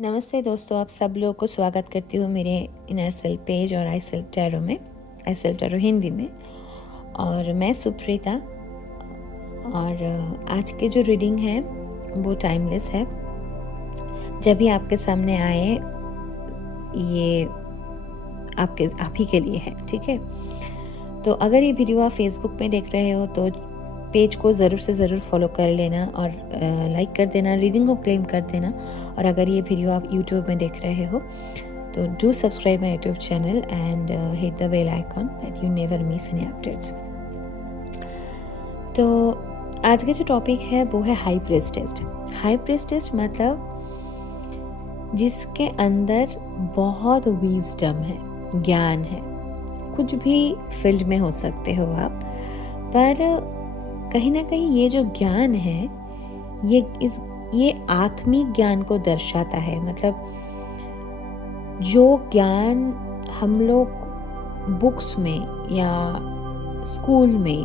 नमस्ते दोस्तों, आप सब लोगों को स्वागत करती हूँ मेरे इनर सेल्फ पेज और आई सेल्फ टैरो में, आई सेल्फ टैरो हिंदी में। और मैं सुप्रीता। और आज की जो रीडिंग है वो टाइमलेस है। जब भी आपके सामने आए ये आप ही के लिए है, ठीक है। तो अगर ये वीडियो आप फेसबुक में देख रहे हो तो पेज को ज़रूर से ज़रूर फॉलो कर लेना और लाइक कर देना, रीडिंग को क्लेम कर देना। और अगर ये वीडियो आप यूट्यूब में देख रहे हो तो do subscribe my YouTube channel and hit the bell icon that you never miss any updates. तो आज का जो टॉपिक है वो है हाई प्रीस्टेस। हाई प्रीस्टेस मतलब जिसके अंदर बहुत विजडम है, ज्ञान है। कुछ भी फील्ड में हो सकते हो आप, पर कहीं ना कहीं ये जो ज्ञान है ये आत्मिक ज्ञान को दर्शाता है। मतलब जो ज्ञान हम लोग बुक्स में या स्कूल में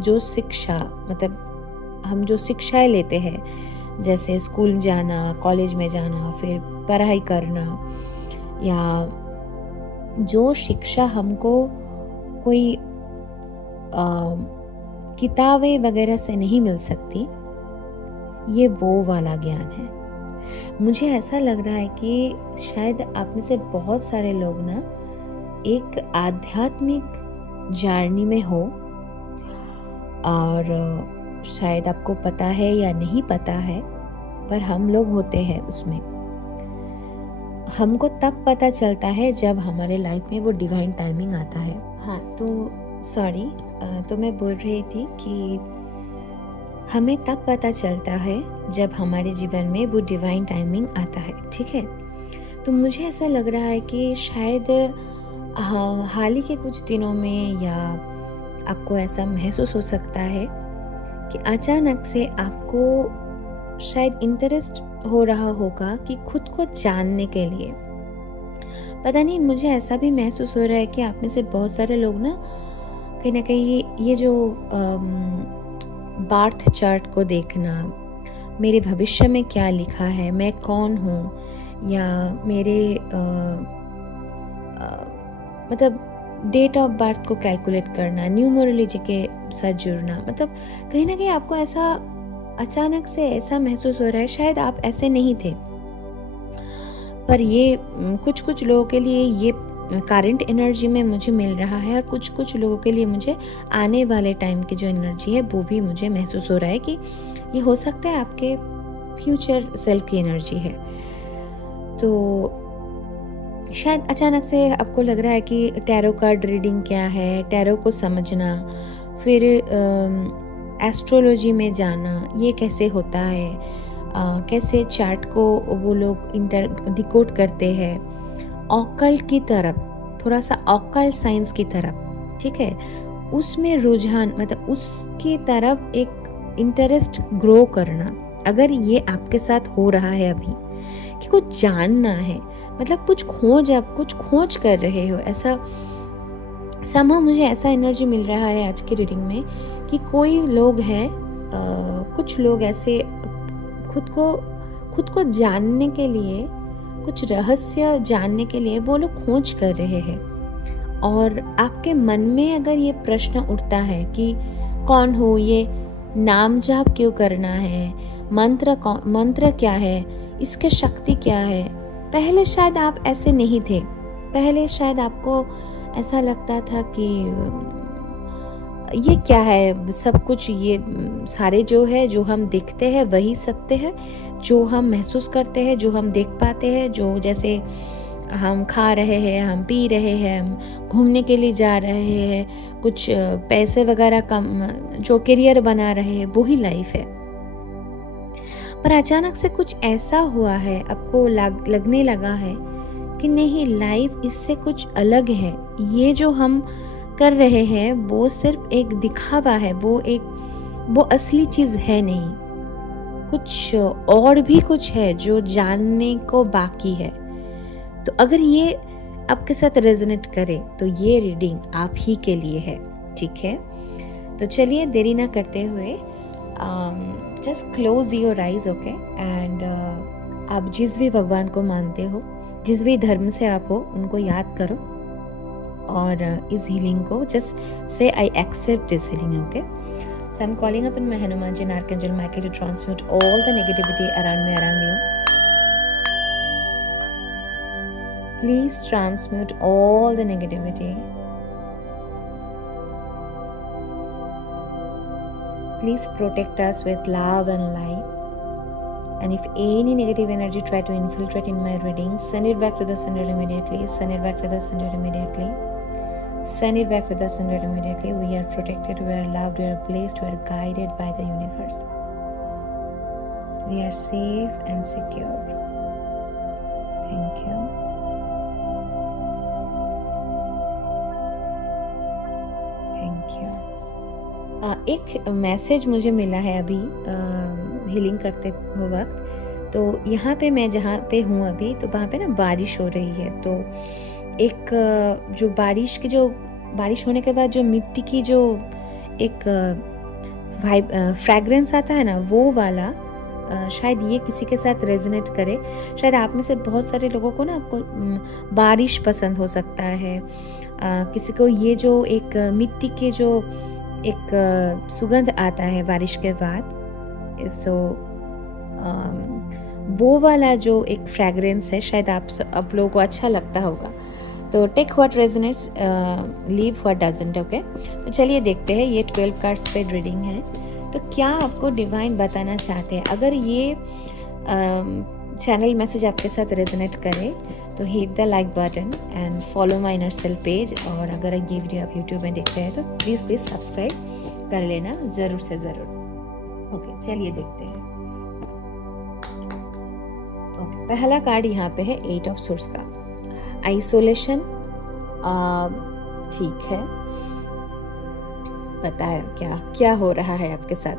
जो शिक्षा, मतलब हम जो शिक्षाएं लेते हैं, जैसे स्कूल जाना, कॉलेज में जाना, फिर पढ़ाई करना, या जो शिक्षा हमको कोई किताबें वगैरह से नहीं मिल सकती, ये वो वाला ज्ञान है। मुझे ऐसा लग रहा है कि शायद आप में से बहुत सारे लोग ना एक आध्यात्मिक जर्नी में हो, और शायद आपको पता है या नहीं पता है, पर हम लोग होते हैं उसमें। हमको तब पता चलता है जब हमारे लाइफ में वो डिवाइन टाइमिंग आता है। हाँ, तो सॉरी, तो मैं बोल रही थी कि हमें तब पता चलता है जब हमारे जीवन में वो डिवाइन टाइमिंग आता है, ठीक है। तो मुझे ऐसा लग रहा है कि शायद हाल ही के कुछ दिनों में या आपको ऐसा महसूस हो सकता है कि अचानक से आपको शायद इंटरेस्ट हो रहा होगा कि खुद को जानने के लिए। पता नहीं, मुझे ऐसा भी महसूस हो रहा है कि आप में से बहुत सारे लोग ना कहीं ये जो बार्थ चार्ट को देखना, मेरे भविष्य में क्या लिखा है, मैं कौन हूँ, या मेरे मतलब डेट ऑफ बर्थ को कैलकुलेट करना, न्यूमरोलॉजी के साथ जुड़ना, मतलब कहीं ना कहीं आपको ऐसा अचानक से ऐसा महसूस हो रहा है, शायद आप ऐसे नहीं थे, पर ये कुछ लोगों के लिए ये करंट एनर्जी में मुझे मिल रहा है, और कुछ लोगों के लिए मुझे आने वाले टाइम की जो एनर्जी है वो भी मुझे महसूस हो रहा है कि ये हो सकता है आपके फ्यूचर सेल्फ की एनर्जी है। तो शायद अचानक से आपको लग रहा है कि टैरो कार्ड रीडिंग क्या है, टैरो को समझना, फिर एस्ट्रोलॉजी में जाना, ये कैसे होता है, कैसे चार्ट को वो लोग डिकोड करते हैं, ऑकल्ट की तरफ, थोड़ा सा ऑकल्ट साइंस की तरफ, ठीक है, उसमें रुझान, मतलब उसकी तरफ एक इंटरेस्ट ग्रो करना। अगर ये आपके साथ हो रहा है अभी कि कुछ जानना है, मतलब कुछ खोज कर रहे हो, ऐसा समहा मुझे ऐसा एनर्जी मिल रहा है आज की रीडिंग में कि कोई लोग हैं, कुछ लोग ऐसे खुद को जानने के लिए, कुछ रहस्य जानने के लिए वो लोग खोज कर रहे हैं। और आपके मन में अगर ये प्रश्न उठता है कि कौन हूँ, ये नाम जाप क्यों करना है, मंत्र क्या है, इसके शक्ति क्या है, पहले शायद आप ऐसे नहीं थे। पहले शायद आपको ऐसा लगता था कि ये क्या है, सब कुछ ये सारे जो है, जो हम देखते हैं वही सत्य है, जो हम महसूस करते हैं, जो हम देख पाते हैं, जो जैसे हम खा रहे हैं, हम पी रहे हैं, हम घूमने के लिए जा रहे हैं, कुछ पैसे वगैरह कम जो करियर बना रहे हैं, वही लाइफ है। पर अचानक से कुछ ऐसा हुआ है, आपको लगने लगा है कि नहीं, लाइफ इससे कुछ अलग है, ये जो हम कर रहे हैं वो सिर्फ एक दिखावा है, वो असली चीज़ है नहीं, कुछ और भी कुछ है जो जानने को बाकी है। तो अगर ये आपके साथ रेजोनेट करे तो ये रीडिंग आप ही के लिए है, ठीक है। तो चलिए देरी ना करते हुए just close your eyes, okay, and आप जिस भी भगवान को मानते हो, जिस भी धर्म से आप हो, उनको याद करो और इस हीलिंग को जस्ट से I accept this healing. Okay, so I'm calling upon my Hanumanji and Archangel Michael to transmute all the negativity around me, around you. Please transmute all the negativity. Please protect us with love and light. And if any negative energy try to infiltrate in my reading, send it back to the sender immediately. Send it back to the sender immediately. Send it back to the sender immediately. We are protected, we are loved, we are blessed, we are guided by the universe. We are safe and secure. Thank you. Thank you. एक message मुझे मिला है अभी healing करते वक्त. तो यहाँ पे मैं जहाँ पे हूँ अभी, तो वहाँ पे ना बारिश हो रही है. तो एक जो बारिश होने के बाद जो मिट्टी की जो एक फ्रैग्रेंस आता है ना, वो वाला शायद ये किसी के साथ रेजोनेट करे. शायद आप में से बहुत सारे लोगों को ना बारिश पसंद हो सकता है. किसी को ये जो एक मिट्टी के जो एक सुगंध आता है बारिश के बाद, सो वो वाला जो एक फ्रैग्रेंस है, शायद आप लोगों को अच्छा लगता होगा. तो take what resonates, leave what doesn't. Okay, तो चलिए देखते हैं. ये 12 कार्ड्स पे रीडिंग है. तो क्या आपको डिवाइन बताना चाहते हैं? अगर ये चैनल मैसेज आपके साथ रेजोनेट करे तो hit the like button and follow my inner self page. और अगर ये वीडियो आप यूट्यूब में देख रहे हैं तो प्लीज़ सब्सक्राइब कर लेना ज़रूर से ज़रूर. ओके, चलिए देखते हैं. ओके, पहला कार्ड यहाँ पे है 8 ऑफ सोर्स का. आइसोलेशन. ठीक है, पता है क्या हो रहा है आपके साथ.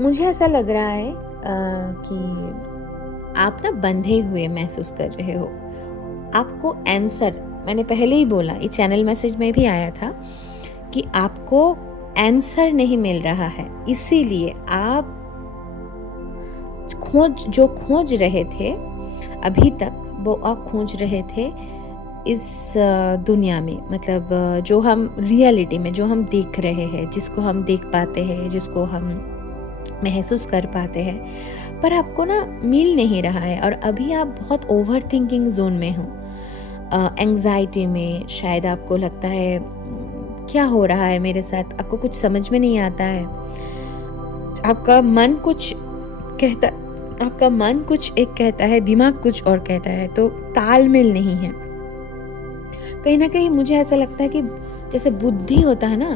मुझे ऐसा लग रहा है कि आप ना बंधे हुए महसूस कर रहे हो. आपको आंसर, मैंने पहले ही बोला, ये चैनल मैसेज में भी आया था कि आपको आंसर नहीं मिल रहा है. इसीलिए आप खोज रहे थे अभी तक, वो आप खोज रहे थे इस दुनिया में. मतलब जो हम रियलिटी में जो हम देख रहे हैं, जिसको हम देख पाते हैं, जिसको हम महसूस कर पाते हैं, पर आपको ना मिल नहीं रहा है. और अभी आप बहुत ओवर थिंकिंग जोन में हो, एंग्जाइटी में. शायद आपको लगता है क्या हो रहा है मेरे साथ, आपको कुछ समझ में नहीं आता है. आपका मन कुछ एक कहता है, दिमाग कुछ और कहता है. तो तालमेल नहीं है. कहीं ना कहीं मुझे ऐसा लगता है कि जैसे बुद्धि होता है ना,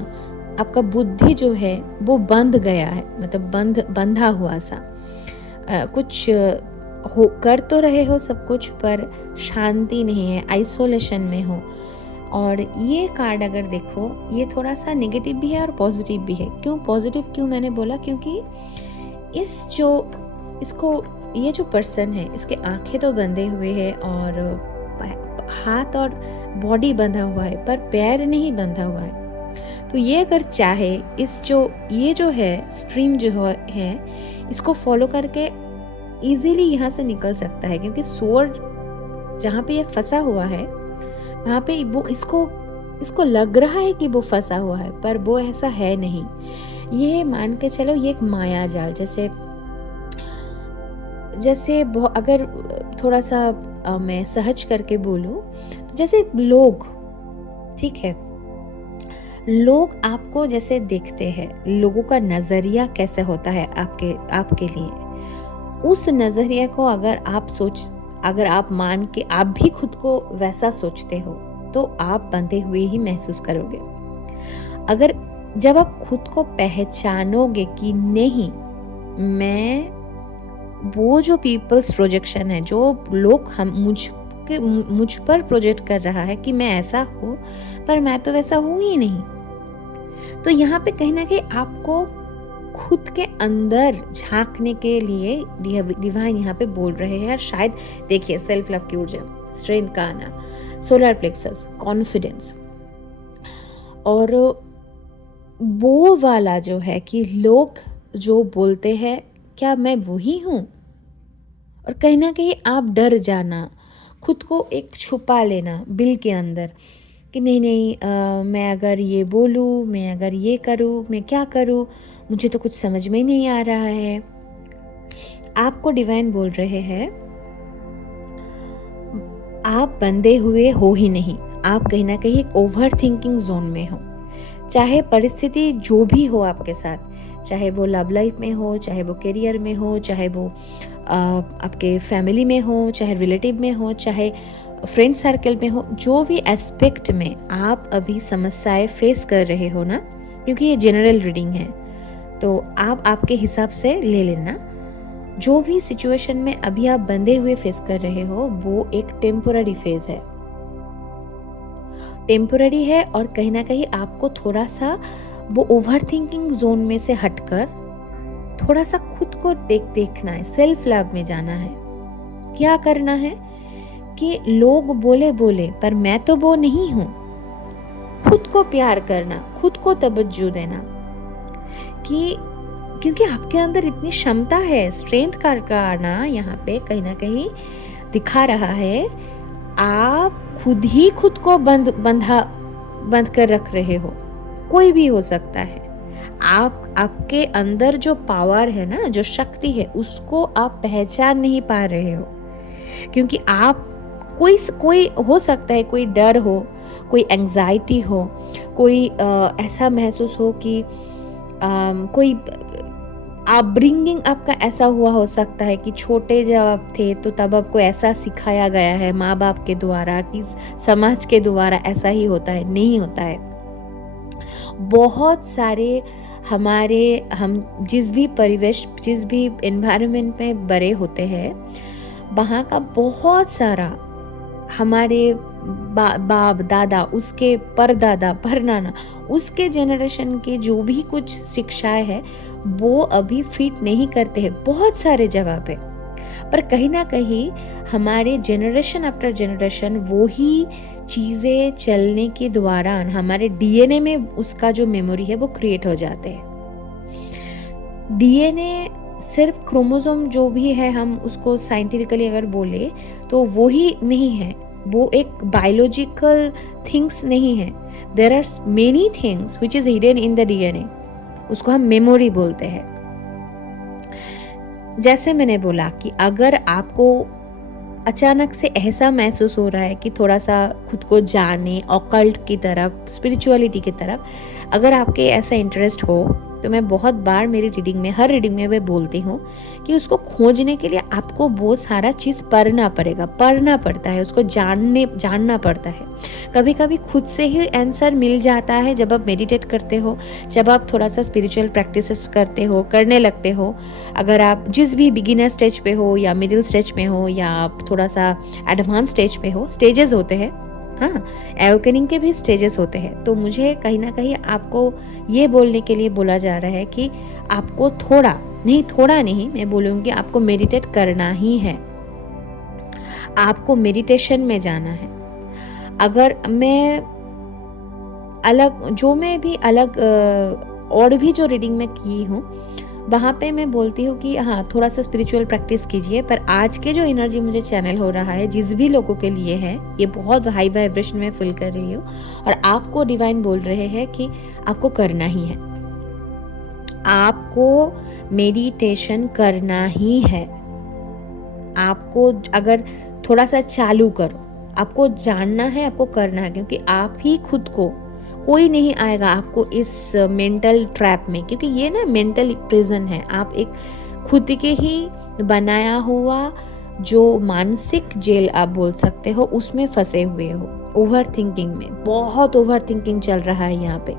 आपका बुद्धि जो है वो बंध गया है. मतलब बंधा हुआ सा. कुछ कर तो रहे हो सब कुछ, पर शांति नहीं है, आइसोलेशन में हो. और ये कार्ड अगर देखो, ये थोड़ा सा नेगेटिव भी है और पॉजिटिव भी है. क्यों पॉजिटिव, क्यों मैंने बोला, क्योंकि ये जो पर्सन है, इसके आंखें तो बंधे हुए हैं और हाथ और बॉडी बंधा हुआ है, पर पैर नहीं बंधा हुआ है. तो ये अगर चाहे, ये जो है स्ट्रीम जो है, इसको फॉलो करके इजीली यहाँ से निकल सकता है. क्योंकि स्वॉर्ड जहाँ पे ये फंसा हुआ है, वहाँ पे वो इसको लग रहा है कि वो फंसा हुआ है, पर वो ऐसा है नहीं. ये मान के चलो, ये एक माया जाल जैसे अगर थोड़ा सा मैं सहज करके बोलूँ, तो जैसे लोग, ठीक है, लोग आपको जैसे देखते हैं, लोगों का नज़रिया कैसे होता है आपके लिए, उस नज़रिए को अगर आप मान के आप भी खुद को वैसा सोचते हो, तो आप बंधे हुए ही महसूस करोगे. जब आप खुद को पहचानोगे कि नहीं, मैं वो जो पीपल्स प्रोजेक्शन है, जो लोग मुझ पर प्रोजेक्ट कर रहा है कि मैं ऐसा हूँ, पर मैं तो वैसा हूँ ही नहीं. तो यहाँ पे कहीं ना कहीं आपको खुद के अंदर झांकने के लिए डिवाइन यहाँ पे बोल रहे हैं. और शायद देखिए, सेल्फ लव की ऊर्जा, स्ट्रेंथ का आना, सोलर प्लेक्सस, कॉन्फिडेंस, और वो वाला जो है कि लोग जो बोलते हैं, क्या मैं वही हूँ? और कहीं ना कहीं आप डर जाना, खुद को एक छुपा लेना बिल के अंदर कि नहीं नहीं, मैं अगर ये बोलूँ, मैं अगर ये करूँ, मैं क्या करूँ, मुझे तो कुछ समझ में ही नहीं आ रहा है। आपको डिवाइन बोल रहे हैं, आप बंधे हुए हो ही नहीं, आप कहीं ना कहीं एक ओवर थिंकिंग जोन में हो। चाहे परिस्थिति जो भी हो आपके साथ, चाहे वो लव लाइफ में हो, चाहे वो करियर में हो, चाहे वो आपके फैमिली में हो, चाहे रिलेटिव में हो, चाहे फ्रेंड सर्कल में हो, जो भी एस्पेक्ट में आप अभी समस्याएं फेस कर रहे हो ना, क्योंकि ये जनरल रीडिंग है तो आप आपके हिसाब से ले लेना। जो भी सिचुएशन में अभी आप बंधे हुए फेस कर रहे हो वो एक टेम्पोररी फेज है, टेम्पोररी है। और कहीं ना कहीं आपको थोड़ा सा वो ओवर थिंकिंग जोन में से हटकर थोड़ा सा खुद को देखना है, सेल्फ लव में जाना है। क्या करना है कि लोग बोले पर मैं तो वो नहीं हूं। खुद को प्यार करना, खुद को तवज्जो देना कि क्योंकि आपके अंदर इतनी क्षमता है, स्ट्रेंथ का आना यहाँ पे कहीं ना कहीं दिखा रहा है। आप खुद ही खुद को बंद कर रख रहे हो, कोई भी हो सकता है। आपके अंदर जो पावर है ना, जो शक्ति है, उसको आप पहचान नहीं पा रहे हो। क्योंकि आप कोई हो सकता है, कोई डर हो, कोई एंजाइटी हो, कोई ऐसा महसूस हो कि कोई अपब्रिंगिंग आपका ऐसा हुआ हो सकता है कि छोटे जब आप थे तो तब आपको ऐसा सिखाया गया है माँ बाप के द्वारा कि समाज के द्वारा ऐसा ही होता है। नहीं होता है। बहुत सारे हम जिस भी परिवेश, जिस भी एनवायरनमेंट में बड़े होते हैं, वहाँ का बहुत सारा हमारे बाप दादा, उसके परदादा, परनाना, उसके जनरेशन के जो भी कुछ शिक्षाएं है वो अभी फिट नहीं करते हैं बहुत सारे जगह पे। पर कहीं ना कहीं हमारे जनरेशन आफ्टर जनरेशन वो ही चीज़ें चलने के दौरान हमारे डीएनए में उसका जो मेमोरी है वो क्रिएट हो जाते हैं। डीएनए सिर्फ क्रोमोसोम जो भी है, हम उसको साइंटिफिकली अगर बोले तो वो ही नहीं है, वो एक बायोलॉजिकल थिंग्स नहीं है। There are many things which is hidden in the DNA, उसको हम मेमोरी बोलते हैं। जैसे मैंने बोला कि अगर आपको अचानक से ऐसा महसूस हो रहा है कि थोड़ा सा खुद को जाने, ऑकल्ट की तरफ, स्पिरिचुअलिटी की तरफ अगर आपके ऐसा इंटरेस्ट हो, तो मैं बहुत बार मेरी रीडिंग में, हर रीडिंग में मैं बोलती हूँ कि उसको खोजने के लिए आपको वो सारा चीज़ पढ़ना पड़ता है, उसको जानना पड़ता है। कभी कभी खुद से ही आंसर मिल जाता है जब आप मेडिटेट करते हो, जब आप थोड़ा सा स्पिरिचुअल प्रैक्टिसेस करने लगते हो। अगर आप जिस भी बिगिनर स्टेज पे हो या मिडिल स्टेज में हो या आप थोड़ा सा एडवांस स्टेज पे हो, स्टेजेस होते हैं, हाँ, एवोकनिंग के भी स्टेजेस होते हैं। तो मुझे कहीं ना कहीं आपको ये बोलने के लिए बोला जा रहा है कि आपको थोड़ा नहीं, मैं बोलूँगी आपको मेडिटेट करना ही है, आपको मेडिटेशन में जाना है। अगर मैं अलग और भी जो रीडिंग में की हूँ वहाँ पे मैं बोलती हूँ कि हाँ, थोड़ा सा स्पिरिचुअल प्रैक्टिस कीजिए। पर आज के जो एनर्जी मुझे चैनल हो रहा है, जिस भी लोगों के लिए है, ये बहुत हाई वाइब्रेशन में फील कर रही हूँ और आपको डिवाइन बोल रहे हैं कि आपको करना ही है, आपको मेडिटेशन करना ही है। आपको अगर थोड़ा सा चालू करो, आपको जानना है, आपको करना है, क्योंकि आप ही खुद को, कोई नहीं आएगा आपको इस मेंटल ट्रैप में, क्योंकि ये ना मेंटल प्रिजन है। आप एक खुद के ही बनाया हुआ जो मानसिक जेल आप बोल सकते हो, उसमें फंसे हुए हो। ओवर थिंकिंग में बहुत ओवर थिंकिंग चल रहा है यहाँ पे।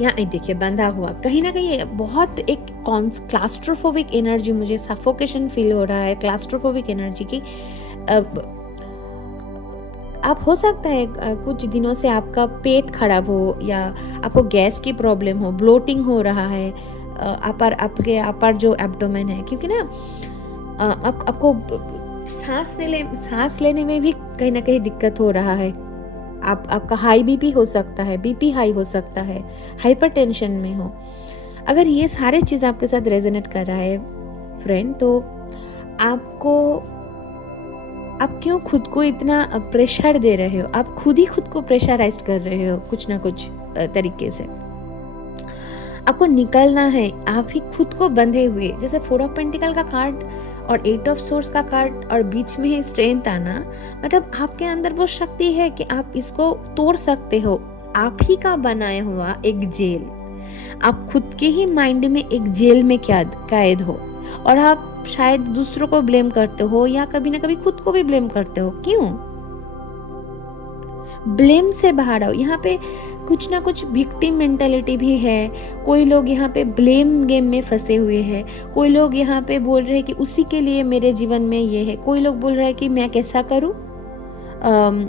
यहाँ देखिए, बंधा हुआ कहीं ना कहीं बहुत एक क्लास्ट्रोफोबिक एनर्जी, मुझे सफोकेशन फील हो रहा है, क्लास्ट्रोफोबिक एनर्जी की। आप हो सकता है कुछ दिनों से आपका पेट खराब हो या आपको गैस की प्रॉब्लम हो, ब्लोटिंग हो रहा है अपर जो एब्डोमेन है, क्योंकि ना आपको सांस लेने में भी कहीं ना कहीं दिक्कत हो रहा है। आपका हाई बीपी हो सकता है, बीपी हाई हो सकता है, हाइपरटेंशन में हो। अगर ये सारे चीज़ आपके साथ रेजोनेट कर रहा है फ्रेंड, तो आपको आप क्यों खुद को इतना प्रेशर दे रहे हो? आप खुद ही खुद को प्रेशराइज कर रहे हो कुछ ना कुछ तरीके से। आपको निकलना है, आप ही खुद को बंधे हुए, जैसे 4 ऑफ पेंटिकल का कार्ड और 8 ऑफ सोर्स का कार्ड और बीच में ही स्ट्रेंथ आना, मतलब आपके अंदर वो शक्ति है कि आप इसको तोड़ सकते हो। आप ही का बनाया हुआ एक जेल, आप खुद के ही माइंड में एक जेल में कैद हो, और आप शायद दूसरों को ब्लेम करते हो या कभी ना कभी खुद को भी ब्लेम करते हो। क्यों? ब्लेम से बाहर आओ। यहाँ पे कुछ ना कुछ विक्टिम मेंटालिटी भी है। कोई लोग यहाँ पे ब्लेम गेम में फंसे हुए हैं। कोई लोग यहाँ पे बोल रहे हैं कि उसी के लिए मेरे जीवन में ये है। कोई लोग बोल रहे हैं कि मैं कैसा करूँ,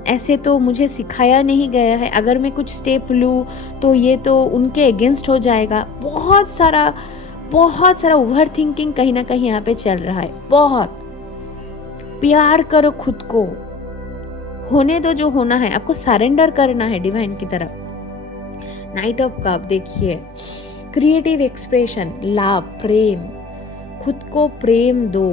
ऐसे तो मुझे सिखाया नहीं गया है, अगर मैं कुछ स्टेप लूँ तो ये तो उनके अगेंस्ट हो जाएगा। बहुत सारा ओवर थिंकिंग कहीं ना कहीं यहाँ पे चल रहा है। बहुत प्यार करो खुद को, होने दो जो होना है। आपको सरेंडर करना है डिवाइन की तरफ। नाइट ऑफ कप देखिए, क्रिएटिव एक्सप्रेशन, लव, प्रेम, खुद को प्रेम दो।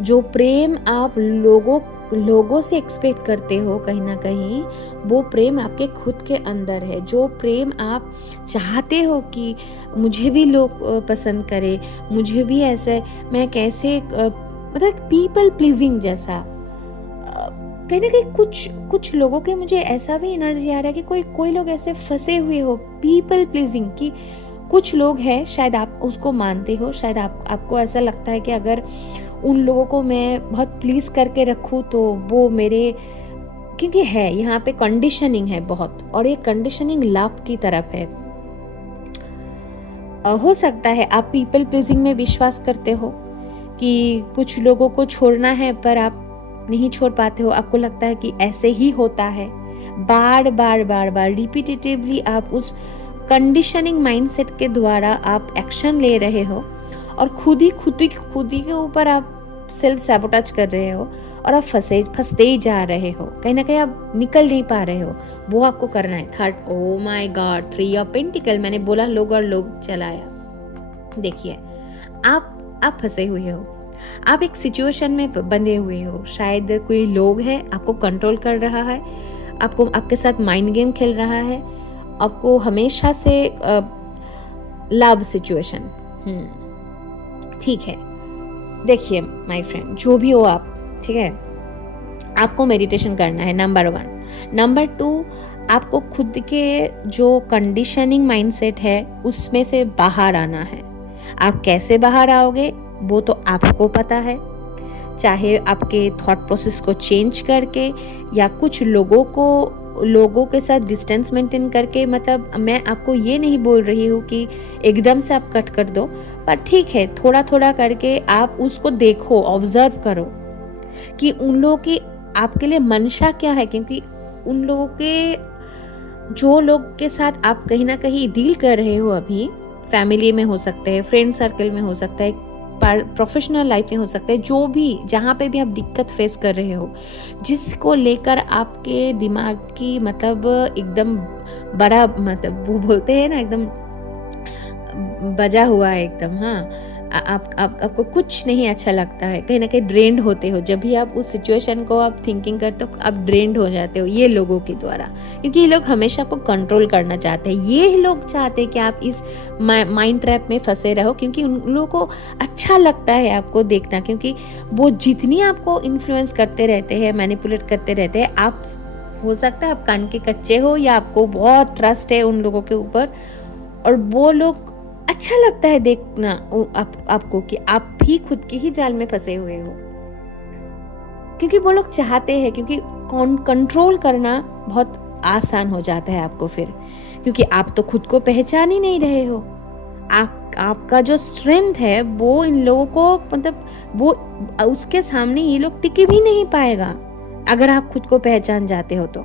जो प्रेम आप लोगों से एक्सपेक्ट करते हो कहीं ना कहीं, वो प्रेम आपके खुद के अंदर है। जो प्रेम आप चाहते हो कि मुझे भी लोग पसंद करे, मुझे भी ऐसे, मैं कैसे, मतलब पीपल प्लीजिंग जैसा, कहीं ना कहीं कुछ लोगों के मुझे ऐसा भी एनर्जी आ रहा है कि कोई लोग ऐसे फंसे हुए हो पीपल प्लीजिंग की। कुछ लोग हैं, शायद आप उसको मानते हो, शायद आपको ऐसा लगता है कि अगर उन लोगों को मैं बहुत प्लीज करके रखूं तो वो मेरे, क्योंकि है यहाँ पे कंडीशनिंग है बहुत, और ये कंडीशनिंग लव की तरफ है। हो सकता है आप पीपल प्लीजिंग में विश्वास करते हो कि कुछ लोगों को छोड़ना है पर आप नहीं छोड़ पाते हो। आपको लगता है कि ऐसे ही होता है। बार बार रिपीटेटिवली आप उस कंडीशनिंग माइंडसेट के द्वारा आप एक्शन ले रहे हो, और खुद ही के ऊपर आप सेल्फ सैबोटेज कर रहे हो, और आप फंसते ही जा रहे हो। कहीं ना कहीं आप निकल नहीं पा रहे हो। वो आपको करना है। Third, oh my God, 3 of pentacle, मैंने बोला लोग और लोग चलाया। देखिए, आप फंसे हुए हो, आप एक सिचुएशन में बंधे हुए हो। शायद कोई लोग है आपको कंट्रोल कर रहा है, आपके साथ माइंड गेम खेल रहा है, आपको हमेशा से लव सिचुएशन। ठीक है, देखिए माय फ्रेंड, जो भी हो आप, ठीक है, आपको मेडिटेशन करना है, नंबर 1। नंबर 2, आपको खुद के जो कंडीशनिंग माइंडसेट है उसमें से बाहर आना है। आप कैसे बाहर आओगे वो तो आपको पता है, चाहे आपके थॉट प्रोसेस को चेंज करके या कुछ लोगों के साथ डिस्टेंस मेंटेन करके। मतलब मैं आपको ये नहीं बोल रही हूँ कि एकदम से आप कट कर दो, पर ठीक है, थोड़ा थोड़ा करके आप उसको देखो, ऑब्जर्व करो कि उन लोगों की आपके लिए मंशा क्या है। क्योंकि उन लोगों के, जो लोग के साथ आप कहीं ना कहीं डील कर रहे हो अभी, फैमिली में हो सकते हैं, फ्रेंड सर्कल में हो सकता है, प्रोफेशनल लाइफ में हो सकता है, जो भी, जहाँ पे भी आप दिक्कत फेस कर रहे हो, जिसको लेकर आपके दिमाग की, मतलब एकदम बड़ा, मतलब वो बोलते हैं ना, एकदम बजा हुआ है एकदम। हाँ, आपको कुछ नहीं अच्छा लगता है, कहीं ना कहीं ड्रेन्ड होते हो। जब भी आप उस सिचुएशन को आप थिंकिंग करते हो, आप ड्रेन्ड हो जाते हो ये लोगों के द्वारा, क्योंकि ये लोग हमेशा आपको कंट्रोल करना चाहते हैं। ये लोग चाहते हैं कि आप इस माइंड ट्रैप में फंसे रहो, क्योंकि उन लोगों को अच्छा लगता है आपको देखना, क्योंकि वो जितनी आपको इन्फ्लुएंस करते रहते हैं, मैनिपुलेट करते रहते हैं। आप, हो सकता है आप कान के कच्चे हो, या आपको बहुत ट्रस्ट है उन लोगों के ऊपर, और वो लोग, अच्छा लगता है देखना आपको कि आप भी खुद की ही जाल में फंसे हुए हो, क्योंकि वो लोग चाहते हैं, क्योंकि कंट्रोल करना बहुत आसान हो जाता है आपको फिर, क्योंकि आप तो खुद को पहचान ही नहीं रहे हो। आपका जो स्ट्रेंथ है वो इन लोगों को, मतलब वो उसके सामने ये लोग टिके भी नहीं पाएगा अगर आप खुद को पहचान जाते हो तो।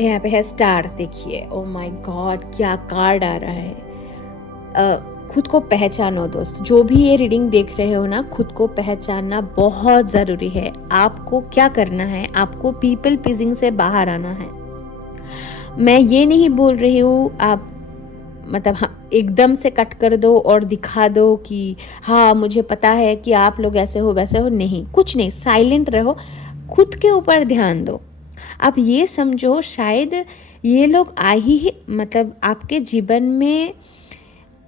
यहाँ पे है स्टार, देखिए, ओ माय गॉड, क्या कार्ड आ रहा है। खुद को पहचानो दोस्त, जो भी ये रीडिंग देख रहे हो ना, खुद को पहचानना बहुत ज़रूरी है। आपको क्या करना है, आपको पीपल प्लीजिंग से बाहर आना है। मैं ये नहीं बोल रही हूँ आप मतलब हाँ, एकदम से कट कर दो और दिखा दो कि हाँ मुझे पता है कि आप लोग ऐसे हो वैसे हो, नहीं, कुछ नहीं, साइलेंट रहो, खुद के ऊपर ध्यान दो। आप ये समझो शायद ये लोग आ ही मतलब आपके जीवन में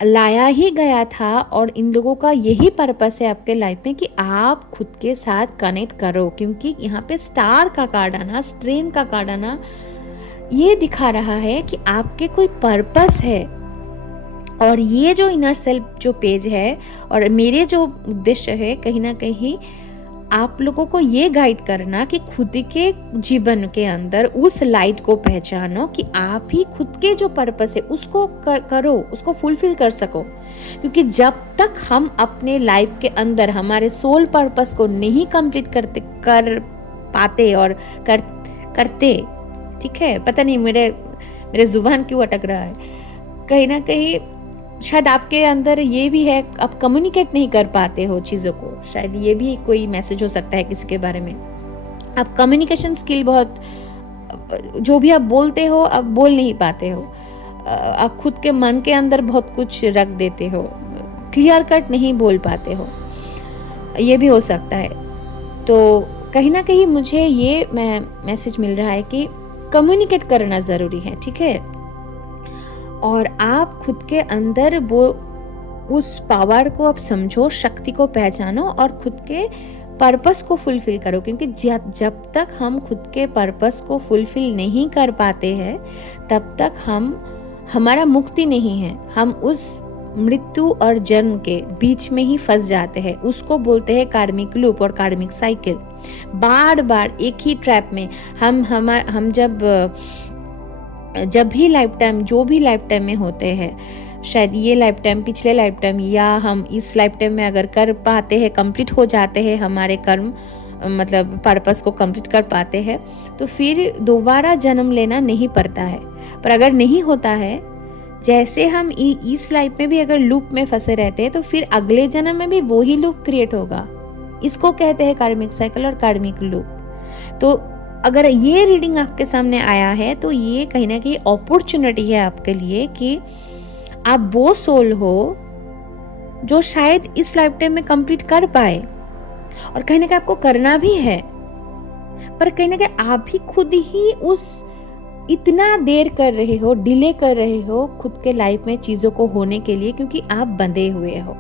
लाया ही गया था, और इन लोगों का यही पर्पस है आपके लाइफ में कि आप खुद के साथ कनेक्ट करो, क्योंकि यहाँ पे स्टार का कार्ड आना, स्ट्रेन का कार्ड आना, ये दिखा रहा है कि आपके कोई पर्पस है। और ये जो इनर सेल्फ जो पेज है और मेरे जो उद्देश्य है, कहीं ना कहीं आप लोगों को ये गाइड करना कि खुद के जीवन के अंदर उस लाइट को पहचानो कि आप ही खुद के जो पर्पस है उसको करो, उसको फुलफिल कर सको। क्योंकि जब तक हम अपने लाइफ के अंदर हमारे सोल पर्पस को नहीं कंप्लीट कर पाते और करते, ठीक है, पता नहीं मेरे जुबान क्यों अटक रहा है, कहीं ना कहीं शायद आपके अंदर ये भी है, आप कम्युनिकेट नहीं कर पाते हो चीज़ों को, शायद ये भी कोई मैसेज हो सकता है किसी के बारे में। आप कम्युनिकेशन स्किल बहुत, जो भी आप बोलते हो आप बोल नहीं पाते हो, आप खुद के मन के अंदर बहुत कुछ रख देते हो, क्लियर कट नहीं बोल पाते हो, ये भी हो सकता है। तो कहीं ना कहीं मुझे ये मैसेज मिल रहा है कि कम्युनिकेट करना ज़रूरी है, ठीक है। और आप खुद के अंदर वो उस पावर को आप समझो, शक्ति को पहचानो और खुद के पर्पस को फुलफिल करो। क्योंकि जब तक हम खुद के पर्पस को फुलफिल नहीं कर पाते हैं तब तक हमारा मुक्ति नहीं है, हम उस मृत्यु और जन्म के बीच में ही फंस जाते हैं। उसको बोलते हैं कार्मिक लूप और कार्मिक साइकिल। बार बार एक ही ट्रैप में हम जब भी लाइफ टाइम, जो भी लाइफ टाइम में होते हैं, शायद ये लाइफ टाइम, पिछले लाइफ टाइम, या हम इस लाइफ टाइम में अगर कर पाते हैं, कंप्लीट हो जाते हैं हमारे कर्म, मतलब पर्पस को कंप्लीट कर पाते हैं, तो फिर दोबारा जन्म लेना नहीं पड़ता है। पर अगर नहीं होता है, जैसे हम इस लाइफ में भी अगर लूप में फंसे रहते हैं तो फिर अगले जन्म में भी वही लूप क्रिएट होगा। इसको कहते हैं कार्मिक साइकिल और कार्मिक लूप। तो अगर ये रीडिंग आपके सामने आया है तो ये कहीं ना कहीं अपॉर्चुनिटी है आपके लिए कि आप वो सोल हो जो शायद इस लाइफ टाइम में कंप्लीट कर पाए, और कहीं ना कहीं आपको करना भी है, पर कहीं ना कहीं आप भी खुद ही उस इतना देर कर रहे हो, डिले कर रहे हो खुद के लाइफ में चीज़ों को होने के लिए, क्योंकि आप बंधे हुए हो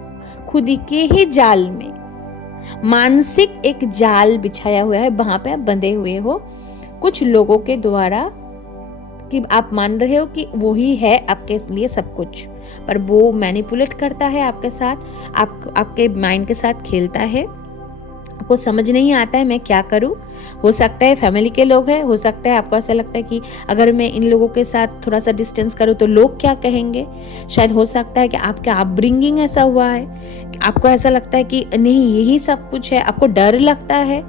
खुद के ही जाल में। मानसिक एक जाल बिछाया हुआ है, वहां पे आप बंधे हुए हो कुछ लोगों के द्वारा, कि आप मान रहे हो कि वो ही है आपके लिए सब कुछ, पर वो मैनिपुलेट करता है आपके साथ, आपके माइंड के साथ खेलता है। आपको समझ नहीं आता है मैं क्या करूं। हो सकता है फैमिली के लोग हैं, हो सकता है आपको ऐसा लगता है कि अगर मैं इन लोगों के साथ थोड़ा सा डिस्टेंस करूं तो लोग क्या कहेंगे। शायद हो सकता है कि आपका अपब्रिंगिंग ऐसा हुआ है कि आपको ऐसा लगता है कि नहीं यही सब कुछ है, आपको डर लगता है,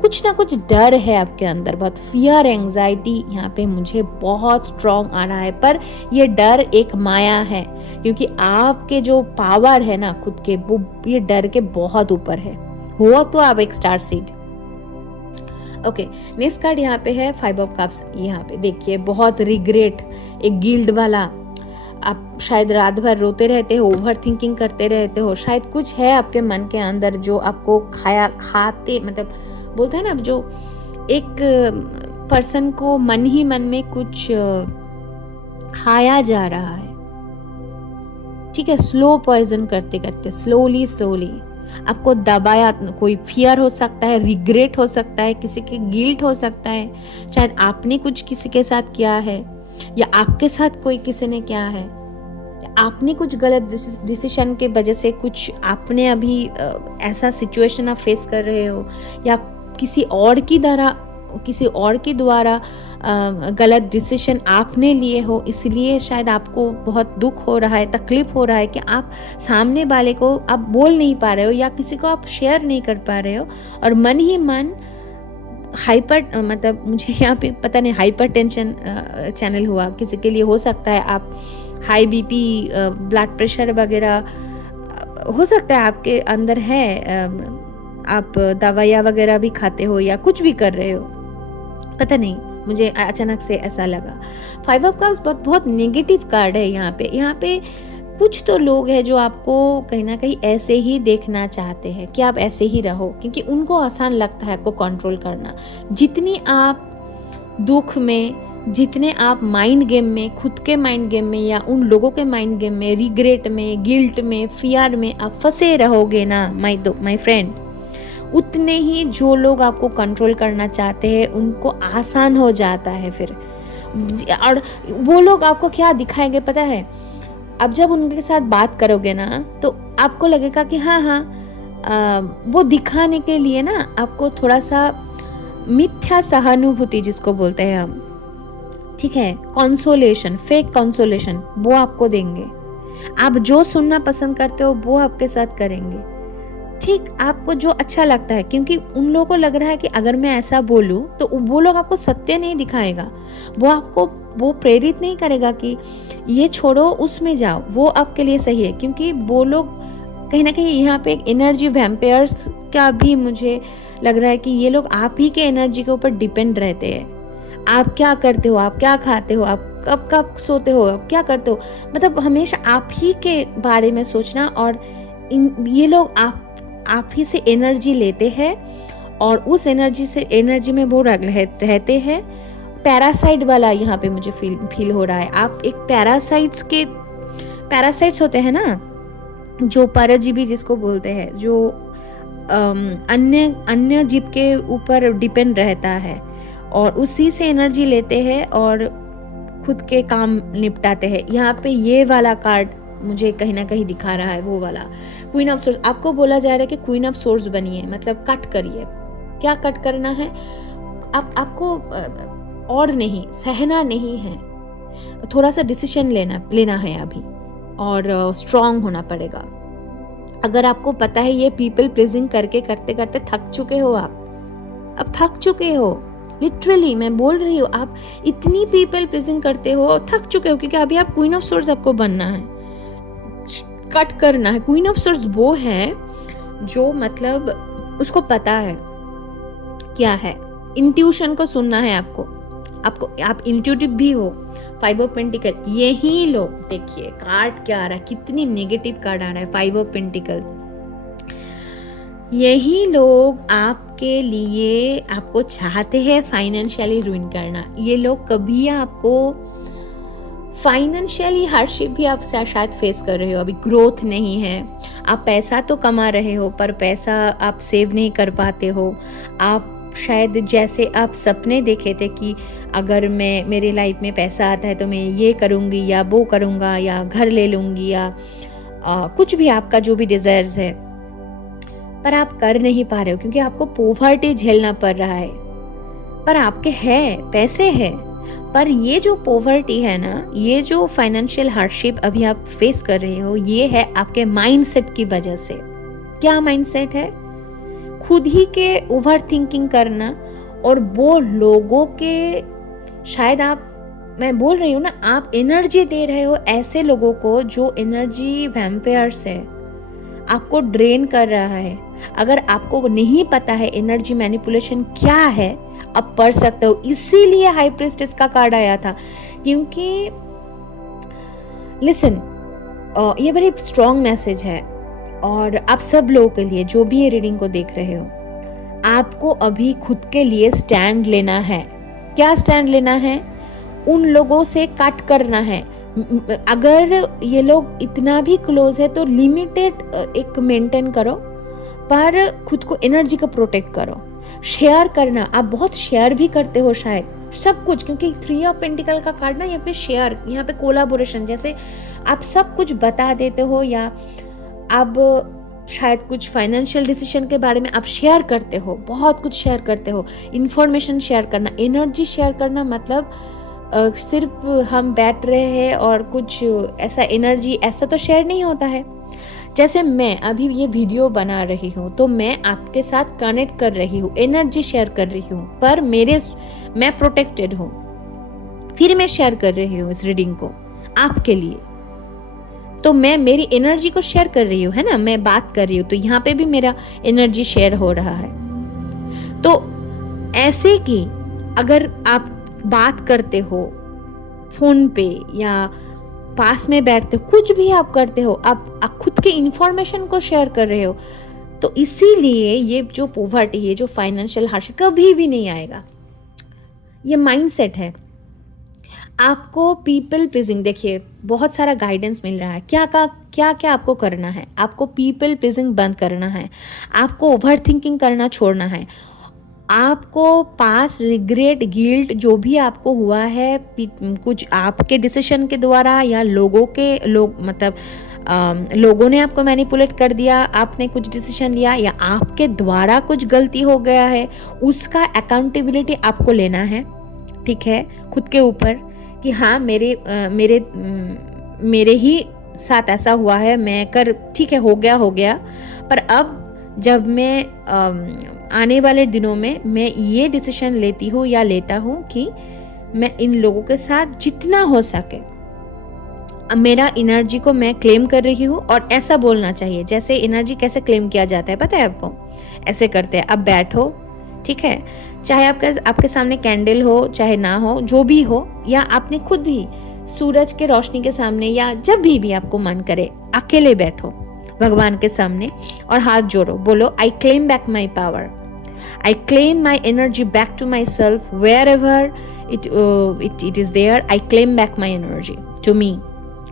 कुछ ना कुछ डर है आपके अंदर, बहुत फियर, एंजाइटी यहाँ पे मुझे बहुत स्ट्रॉन्ग आ रहा है। पर ये डर एक माया है, क्योंकि आपके जो पावर है ना खुद के, वो ये डर के बहुत ऊपर है। हुआ तो आप एक star seed. Okay, next card यहाँ पे है 5 ऑफ कप्स। यहाँ पे देखिए बहुत रिग्रेट, एक गिल्ट वाला, आप शायद रात भर रोते रहते हो, ओवर थिंकिंग करते रहते हो, शायद कुछ है आपके मन के अंदर जो आपको खाते मतलब बोलते हैं ना, जो एक पर्सन को मन ही मन में कुछ खाया जा रहा है, ठीक है, स्लो पॉइजन करते करते, स्लोली आपको दबाया। कोई फियर हो सकता है, रिग्रेट हो सकता है, किसी के गिल्ट हो सकता है, शायद आपने कुछ किसी के साथ किया है, या आपके साथ कोई किसी ने किया है, आपने कुछ गलत डिसीजन के वजह से कुछ आपने अभी ऐसा सिचुएशन आप फेस कर रहे हो, या किसी और की द्वारा गलत डिसीजन आपने लिए हो, इसलिए शायद आपको बहुत दुख हो रहा है, तकलीफ हो रहा है कि आप सामने वाले को आप बोल नहीं पा रहे हो या किसी को आप शेयर नहीं कर पा रहे हो, और मन ही मन हाइपर, मतलब मुझे यहाँ पे पता नहीं हाइपर टेंशन चैनल हुआ किसी के लिए, हो सकता है आप हाई बीपी, ब्लड प्रेशर वगैरह हो सकता है आपके अंदर है, आप दवाइयाँ वगैरह भी खाते हो या कुछ भी कर रहे हो, पता नहीं, मुझे अचानक से ऐसा लगा। 5 ऑफ कप्स बहुत नेगेटिव कार्ड है यहाँ पे कुछ तो लोग हैं जो आपको कहीं ना कहीं ऐसे ही देखना चाहते हैं कि आप ऐसे ही रहो, क्योंकि उनको आसान लगता है आपको कंट्रोल करना। जितनी आप दुख में, जितने आप माइंड गेम में, खुद के माइंड गेम में या उन लोगों के माइंड गेम में, रिग्रेट में, गिल्ट में, फियर में आप फंसे रहोगे ना माय फ्रेंड, उतने ही जो लोग आपको कंट्रोल करना चाहते हैं उनको आसान हो जाता है फिर। और वो लोग आपको क्या दिखाएंगे पता है? अब जब उनके साथ बात करोगे ना तो आपको लगेगा कि हाँ वो दिखाने के लिए ना आपको थोड़ा सा मिथ्या सहानुभूति जिसको बोलते हैं हम, ठीक है, कंसोलेशन, फेक कंसोलेशन, वो आपको देंगे। आप जो सुनना पसंद करते हो वो आपके साथ करेंगे, ठीक, आपको जो अच्छा लगता है, क्योंकि उन लोगों को लग रहा है कि अगर मैं ऐसा बोलूं तो वो लोग आपको सत्य नहीं दिखाएगा, वो आपको वो प्रेरित नहीं करेगा कि ये छोड़ो उसमें जाओ, वो आपके लिए सही है। क्योंकि वो लोग कहीं ना कहीं यहाँ पे एक एनर्जी वैम्पायर्स का भी मुझे लग रहा है कि ये लोग आप ही के एनर्जी के ऊपर डिपेंड रहते हैं। आप क्या करते हो, आप क्या खाते हो, आप कब कब सोते हो, आप क्या करते हो, मतलब हमेशा आप ही के बारे में सोचना। और ये लोग आप ही से एनर्जी लेते हैं और उस एनर्जी में वो रहते हैं। पैरासाइट वाला यहाँ पे मुझे फील हो रहा है। आप एक पैरासाइट्स होते हैं ना, जो परजीवी जिसको बोलते हैं, जो अन्य जीव के ऊपर डिपेंड रहता है और उसी से एनर्जी लेते हैं और खुद के काम निपटाते हैं। यहाँ पे ये वाला कार्ड मुझे कहीं ना कहीं दिखा रहा है, वो वाला क्वीन ऑफ सोर्स। आपको बोला जा रहा है कि क्वीन ऑफ सोर्स बनिए, मतलब कट करिए। क्या कट करना है? आपको और नहीं सहना नहीं है, थोड़ा सा डिसीजन लेना है अभी, और स्ट्रांग होना पड़ेगा। अगर आपको पता है ये पीपल प्लीजिंग करते करते थक चुके हो, आप अब थक चुके हो, लिटरली मैं बोल रही हूँ, आप इतनी पीपल प्लीजिंग करते हो, थक चुके हो, क्योंकि अभी आप क्वीन ऑफ सोर्स आपको बनना है, कट करना है। क्वीन ऑफ सोर्स वो है जो मतलब उसको पता है क्या है, इंट्यूशन को सुनना है आपको, आप इंट्यूटिव भी हो। 5 ऑफ पेंटिकल, यही लोग, देखिए कार्ड क्या आ रहा है, कितनी नेगेटिव कार्ड आ रहा है, 5 ऑफ पेंटिकल। यही लोग आपके लिए आपको चाहते हैं फाइनेंशियली रूइन करना। ये लोग कभी आपको फाइनेंशियली हार्डशिप भी आप शायद फेस कर रहे हो, अभी ग्रोथ नहीं है, आप पैसा तो कमा रहे हो पर पैसा आप सेव नहीं कर पाते हो। आप शायद जैसे आप सपने देखे थे कि अगर मेरे लाइफ में पैसा आता है तो मैं ये करूँगी या वो करूँगा या घर ले लूँगी या कुछ भी आपका जो भी डिज़ायर्स है, पर आप कर नहीं पा रहे हो क्योंकि आपको पॉवर्टी झेलना पड़ रहा है। पर आपके हैं, पैसे हैं, पर ये जो पॉवर्टी है ना, ये जो फाइनेंशियल हार्डशिप अभी आप फेस कर रहे हो, ये है आपके माइंडसेट की वजह से। क्या माइंडसेट है? खुद ही के ओवर थिंकिंग करना, और वो लोगों के शायद मैं बोल रही हूँ ना, आप एनर्जी दे रहे हो ऐसे लोगों को जो एनर्जी वैम्पायर्स है, आपको ड्रेन कर रहा है। अगर आपको नहीं पता है एनर्जी मैनिपुलेशन क्या है, आप पढ़ सकते हो। इसीलिए हाई प्रीस्टेस का कार्ड आया था, क्योंकि लिसन, ये बड़ी स्ट्रॉन्ग मैसेज है और आप सब लोगों के लिए जो भी ये रीडिंग को देख रहे हो, आपको अभी खुद के लिए स्टैंड लेना है। क्या स्टैंड लेना है? उन लोगों से कट करना है। अगर ये लोग इतना भी क्लोज है तो लिमिटेड एक मेंटेन करो, पर खुद को एनर्जी को प्रोटेक्ट करो। शेयर करना, आप बहुत शेयर भी करते हो शायद सब कुछ, क्योंकि 3 ऑफ पेंटिकल का कार्ड ना, यहाँ पे शेयर, यहाँ पे कोलाबोरेशन, जैसे आप सब कुछ बता देते हो या आप शायद कुछ फाइनेंशियल डिसीजन के बारे में आप शेयर करते हो, बहुत कुछ शेयर करते हो। इंफॉर्मेशन शेयर करना, एनर्जी शेयर करना, मतलब सिर्फ हम बैठ रहे हैं और कुछ ऐसा एनर्जी ऐसा तो शेयर नहीं होता है। जैसे मैं अभी ये वीडियो बना रही हूँ तो मैं आपके साथ कनेक्ट कर रही हूँ, एनर्जी शेयर कर रही हूँ, पर मैं प्रोटेक्टेड हूँ, फिर मैं शेयर कर रही हूँ इस रीडिंग को आपके लिए, तो मैं मेरी एनर्जी को शेयर कर रही हूँ, है ना, मैं बात कर रही हूँ, तो यहाँ पे भी मेरा एनर्जी शेयर हो रहा है। तो ऐसे कि अगर आप बात करते हो फ़ोन पे या पास में बैठते हो, कुछ भी आप करते हो, आप खुद के इंफॉर्मेशन को शेयर कर रहे हो, तो इसीलिए ये जो पॉवर्टी, ये जो फाइनेंशियल हार्डशिप कभी भी नहीं आएगा। ये माइंडसेट है। आपको पीपल प्लीजिंग, देखिए बहुत सारा गाइडेंस मिल रहा है, क्या क्या आपको करना है। आपको पीपल प्लीजिंग बंद करना है, आपको ओवर थिंकिंग करना छोड़ना है, आपको पास रिग्रेट गिल्ट जो भी आपको हुआ है कुछ आपके डिसीजन के द्वारा या लोगों ने आपको मैनिपुलेट कर दिया, आपने कुछ डिसीजन लिया या आपके द्वारा कुछ गलती हो गया है, उसका अकाउंटेबिलिटी आपको लेना है। ठीक है, खुद के ऊपर कि हाँ मेरे ही साथ ऐसा हुआ है, ठीक है, हो गया, पर अब जब मैं आने वाले दिनों में मैं ये डिसीजन लेती हूँ या लेता हूँ कि मैं इन लोगों के साथ जितना हो सके मेरा एनर्जी को मैं क्लेम कर रही हूँ। और ऐसा बोलना चाहिए, जैसे एनर्जी कैसे क्लेम किया जाता है पता है आपको, ऐसे करते हैं। अब बैठो, ठीक है, चाहे आपके सामने कैंडल हो चाहे ना हो, जो भी हो, या आपने खुद ही सूरज के रोशनी के सामने या जब भी आपको मन करे अकेले बैठो भगवान के सामने और हाथ जोड़ो, बोलो I claim back my power, I claim my energy back to myself wherever it is there. I claim back my energy to me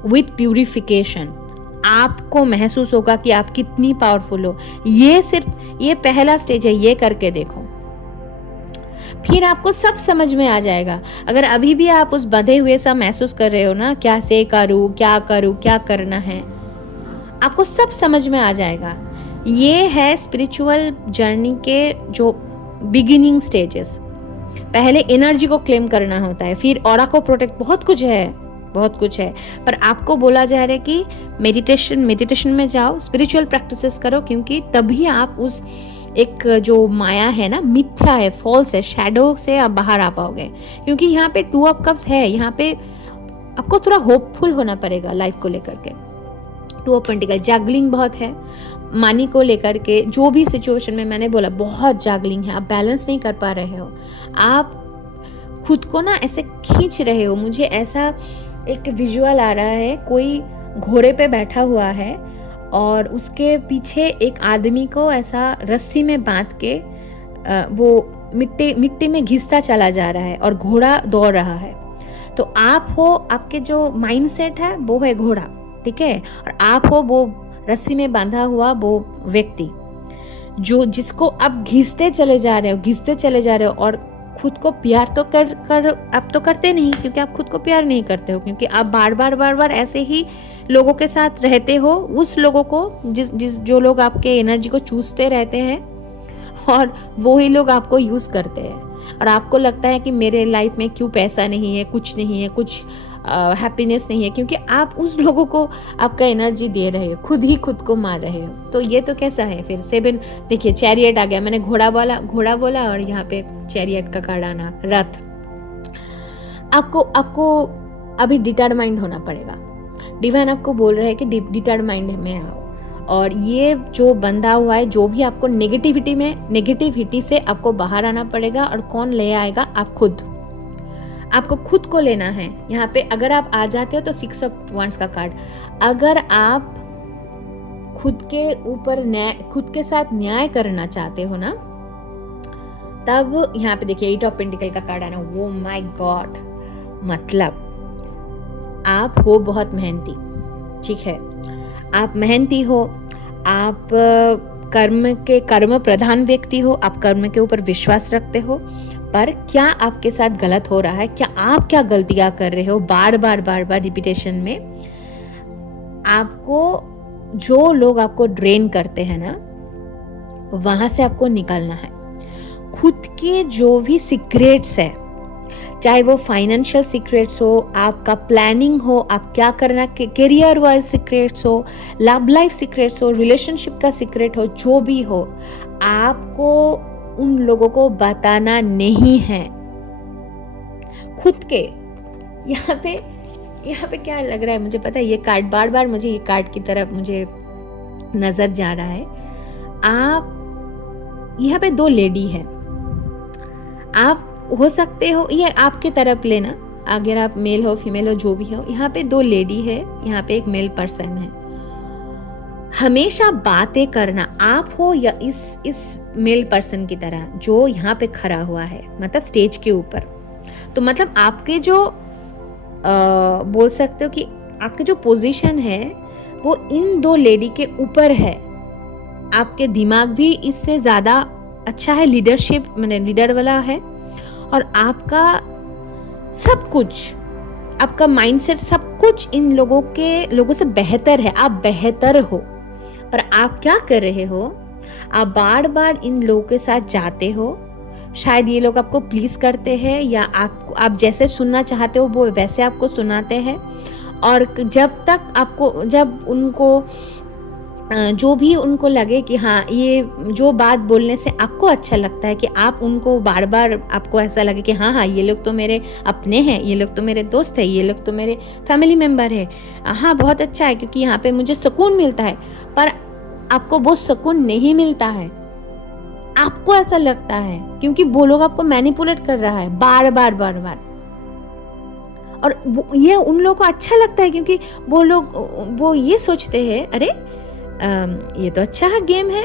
with purification. आपको महसूस होगा कि आप कितनी पावरफुल हो। ये पहला स्टेज है, ये करके देखो, फिर आपको सब समझ में आ जाएगा। अगर अभी भी आप उस बंधे हुए सा महसूस कर रहे हो ना, कैसे करूँ, क्या करना है, आपको सब समझ में आ जाएगा। ये है स्पिरिचुअल जर्नी के जो बिगिनिंग स्टेजेस। पहले एनर्जी को क्लेम करना होता है, फिर ऑरा को प्रोटेक्ट, बहुत कुछ है। पर आपको बोला जा रहा है कि मेडिटेशन में जाओ, स्पिरिचुअल प्रैक्टिसेस करो, क्योंकि तभी आप उस एक जो माया है ना, मिथ्या है, फॉल्स है, शैडो से आप बाहर आ पाओगे। क्योंकि यहाँ पे 2 ऑफ कप्स है, यहाँ पे आपको थोड़ा होपफुल होना पड़ेगा लाइफ को लेकर के। 2 ऑफ पेंटिकल, जैगलिंग बहुत है मनी को लेकर के, जो भी सिचुएशन में मैंने बोला बहुत जैगलिंग है, आप बैलेंस नहीं कर पा रहे हो, आप खुद को ना ऐसे खींच रहे हो। मुझे ऐसा एक विजुअल आ रहा है, कोई घोड़े पे बैठा हुआ है और उसके पीछे एक आदमी को ऐसा रस्सी में बांध के वो मिट्टी में घिसता चला जा रहा है और घोड़ा दौड़ रहा है। तो आप हो, आपके जो माइंडसेट है वो है घोड़ा, ठीक है, और आप हो वो रस्सी में बांधा हुआ वो व्यक्ति जिसको आप घिसते चले जा रहे हो और खुद को प्यार तो आप तो करते नहीं, क्योंकि आप खुद को प्यार नहीं करते हो, क्योंकि आप बार बार ऐसे ही लोगों के साथ रहते हो, उस लोगों को जो लोग आपके एनर्जी को चूसते रहते हैं और वो ही लोग आपको यूज करते हैं। और आपको लगता है कि मेरे लाइफ में क्यों पैसा नहीं है, कुछ हैप्पीनेस नहीं है, क्योंकि आप उस लोगों को आपका एनर्जी दे रहे हो, खुद ही खुद को मार रहे हो। तो ये तो कैसा है फिर। 7 देखिए, चैरियट आ गया, मैंने घोड़ा बोला और यहाँ पे चैरियट का कार्ड आना, रथ। आपको अभी डिटरमाइंड होना पड़ेगा। डिवाइन आपको बोल रहा है कि डिटरमाइंड में आओ, और ये जो बंधा हुआ है, जो भी आपको नेगेटिविटी से आपको बाहर आना पड़ेगा। और कौन ले आएगा? आप खुद। आपको खुद को लेना है। यहाँ पे अगर आप आ जाते हो तो 6 ऑफ वांड्स का कार्ड, अगर आप खुद के साथ न्याय करना चाहते हो ना, तब यहाँ पे देखिए 8 ऑफ पेंटिकल का कार्ड आना। वो माय गॉड, मतलब आप हो बहुत मेहनती, ठीक है, आप मेहनती हो, आप कर्म प्रधान व्यक्ति हो, आप कर्म के ऊपर विश्वास रखते हो। पर क्या आपके साथ गलत हो रहा है? आप क्या गलतियां कर रहे हो? बार बार रिपीटेशन में आपको जो लोग आपको ड्रेन करते हैं ना, वहां से आपको निकलना है। खुद के जो भी सीक्रेट्स है, चाहे वो फाइनेंशियल सीक्रेट्स हो, आपका प्लानिंग हो, आप क्या करना, करियर वाइज सीक्रेट्स हो, लव लाइफ सीक्रेट्स हो, रिलेशनशिप का सीक्रेट हो, जो भी हो, आपको उन लोगों को बताना नहीं है। खुद के यहाँ पे क्या लग रहा है मुझे पता है, ये कार्ड बार मुझे ये कार्ड की तरफ मुझे नजर जा रहा है। आप यहाँ पे 2 लेडी है, आप हो सकते हो, ये आपके तरफ लेना, अगर आप मेल हो फीमेल हो जो भी हो, यहाँ पे 2 लेडी है, यहाँ पे एक मेल पर्सन है। हमेशा बातें करना, आप हो या इस मेल पर्सन की तरह जो यहाँ पे खड़ा हुआ है, मतलब स्टेज के ऊपर, तो मतलब आपके जो बोल सकते हो कि आपके जो पोजीशन है वो इन 2 लेडी के ऊपर है। आपके दिमाग भी इससे ज़्यादा अच्छा है, लीडरशिप मैंने लीडर वाला है, और आपका सब कुछ, आपका माइंडसेट सब कुछ इन लोगों से बेहतर है। आप बेहतर हो, पर आप क्या कर रहे हो, आप बार बार इन लोगों के साथ जाते हो। शायद ये लोग आपको प्लीज करते हैं, या आप जैसे सुनना चाहते हो वो वैसे आपको सुनाते हैं, और जब उनको जो भी उनको लगे कि हाँ ये जो बात बोलने से आपको अच्छा लगता है, कि आप उनको बार बार आपको ऐसा लगे कि हाँ ये लोग तो मेरे अपने हैं, ये लोग तो मेरे दोस्त हैं, ये लोग तो मेरे फैमिली मेम्बर है, हाँ बहुत अच्छा है क्योंकि यहाँ पे मुझे सुकून मिलता है, पर आपको वो सुकून नहीं मिलता है। आपको ऐसा लगता है क्योंकि वो लोग आपको मैनिपुलेट कर रहा है बार बार बार बार, और ये उन लोगों को अच्छा लगता है क्योंकि वो ये सोचते हैं, अरे ये तो अच्छा है गेम है,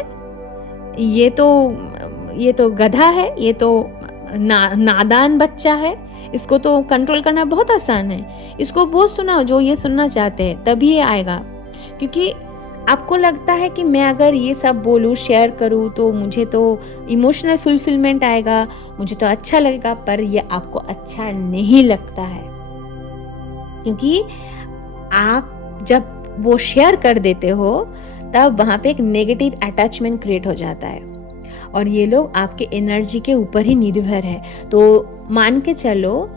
ये तो गधा है, ये तो नादान बच्चा है, इसको तो कंट्रोल करना बहुत आसान है, इसको वो सुनाओ जो ये सुनना चाहते हैं, तभी ये आएगा। क्योंकि आपको लगता है कि मैं अगर ये सब बोलूँ, शेयर करूँ, तो मुझे तो इमोशनल फुलफिलमेंट आएगा, मुझे तो अच्छा लगेगा, पर ये आपको अच्छा नहीं लगता है, क्योंकि आप जब वो शेयर कर देते हो तब वहाँ पे एक नेगेटिव अटैचमेंट क्रिएट हो जाता है, और ये लोग आपके एनर्जी के ऊपर ही निर्भर है। तो मान के चलो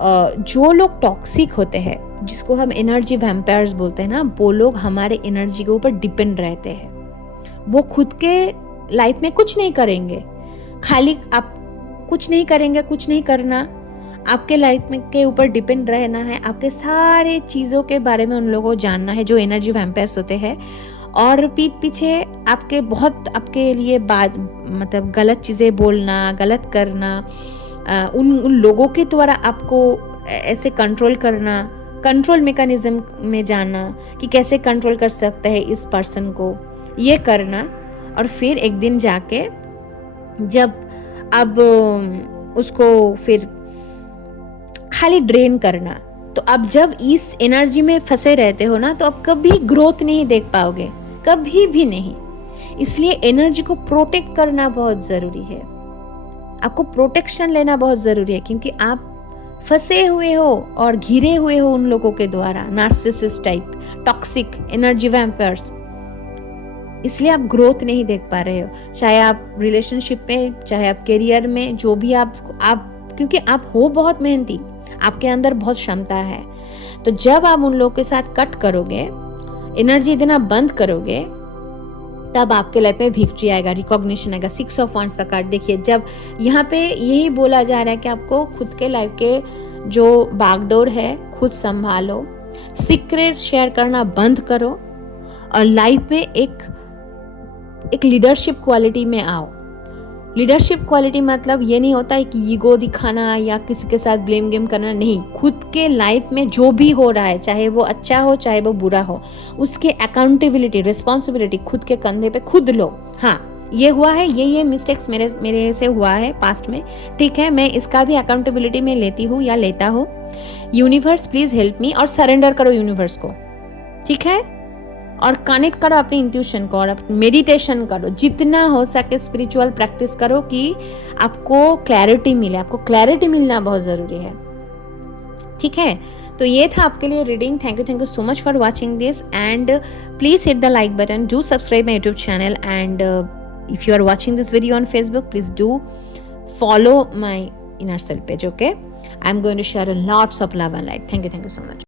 जो लोग टॉक्सिक होते हैं, जिसको हम एनर्जी वैम्पायर्स बोलते हैं ना, वो लोग हमारे एनर्जी के ऊपर डिपेंड रहते हैं। वो खुद के लाइफ में कुछ नहीं करेंगे, खाली आप कुछ नहीं करेंगे, कुछ नहीं करना, आपके लाइफ में के ऊपर डिपेंड रहना है, आपके सारे चीज़ों के बारे में उन लोगों को जानना है जो एनर्जी वैम्पायर्स होते हैं, और पीठ पीछे आपके लिए बात मतलब गलत चीज़ें बोलना, गलत करना, उन लोगों के द्वारा आपको ऐसे कंट्रोल करना, कंट्रोल मैकेनिज्म में जाना कि कैसे कंट्रोल कर सकते हैं इस पर्सन को, ये करना, और फिर एक दिन जाके जब अब उसको फिर खाली ड्रेन करना। तो अब जब इस एनर्जी में फंसे रहते हो ना, तो अब कभी ग्रोथ नहीं देख पाओगे, कभी भी नहीं। इसलिए एनर्जी को प्रोटेक्ट करना बहुत जरूरी है, आपको प्रोटेक्शन लेना बहुत जरूरी है, क्योंकि आप फंसे हुए हो और घिरे हुए हो उन लोगों के द्वारा, narcissist type, toxic energy vampires. इसलिए आप ग्रोथ नहीं देख पा रहे हो, चाहे आप रिलेशनशिप में, चाहे आप करियर में, जो भी आप क्योंकि आप हो बहुत मेहनती, आपके अंदर बहुत क्षमता है। तो जब आप उन लोगों के साथ कट करोगे, एनर्जी देना बंद करोगे, तब आपके लाइफ में विक्ट्री आएगा, रिकॉग्निशन आएगा। 6 ऑफ वांड्स का कार्ड देखिए, जब यहाँ पे यही बोला जा रहा है कि आपको खुद के लाइफ के जो बागडोर है खुद संभालो, सीक्रेट शेयर करना बंद करो, और लाइफ में एक लीडरशिप क्वालिटी में आओ। लीडरशिप क्वालिटी मतलब ये नहीं होता है कि ईगो दिखाना या किसी के साथ ब्लेम गेम करना, नहीं। खुद के लाइफ में जो भी हो रहा है, चाहे वो अच्छा हो चाहे वो बुरा हो, उसके अकाउंटेबिलिटी, रिस्पॉन्सिबिलिटी खुद के कंधे पे खुद लो। हाँ ये हुआ है, ये मिस्टेक्स मेरे से हुआ है पास्ट में, ठीक है, मैं इसका भी अकाउंटेबिलिटी में लेती हूँ या लेता हूँ। यूनिवर्स प्लीज हेल्प मी, और सरेंडर करो यूनिवर्स को, ठीक है, और कनेक्ट करो अपनी इंट्यूशन को, और मेडिटेशन करो, जितना हो सके स्पिरिचुअल प्रैक्टिस करो कि आपको क्लैरिटी मिले। आपको क्लैरिटी मिलना बहुत जरूरी है, ठीक है। तो ये था आपके लिए reading. Thank you so much for watching this, and please hit the like button, do subscribe my YouTube channel, and if you are watching this video on Facebook, please do follow my inner self page, okay? I'm going to share a lots of love and light. Thank you so much.